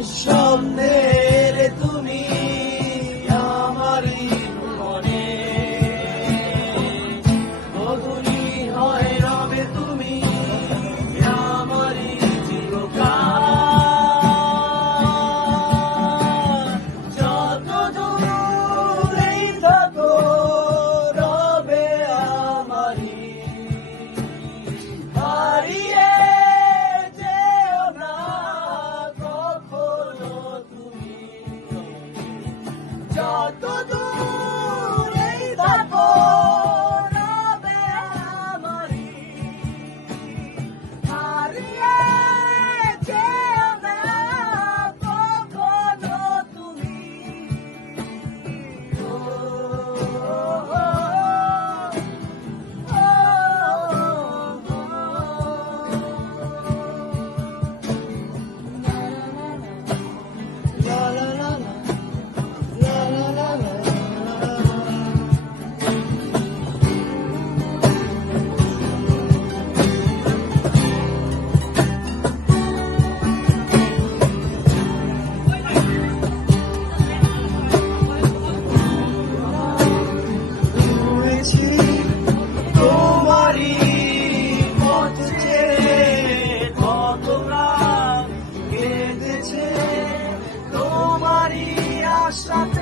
নিঃসন্দেহের তুমি আমারই মনে, মধুরী হয়ে রবে তুমি আমারই চিরকাল। যত দূরেই থাকো রবে আমারই, হারিয়ে যেও না কখনো তুমি। যত দূরেই থাকো রবে আমারই, হারিয়ে যেও না কখনো তুমি। ও, ও, la la la la, la la la la, রয়েছি তোমারই পথ ছেড়ে, কত প্রাণ কেঁদেছে তোমারই আশাতে।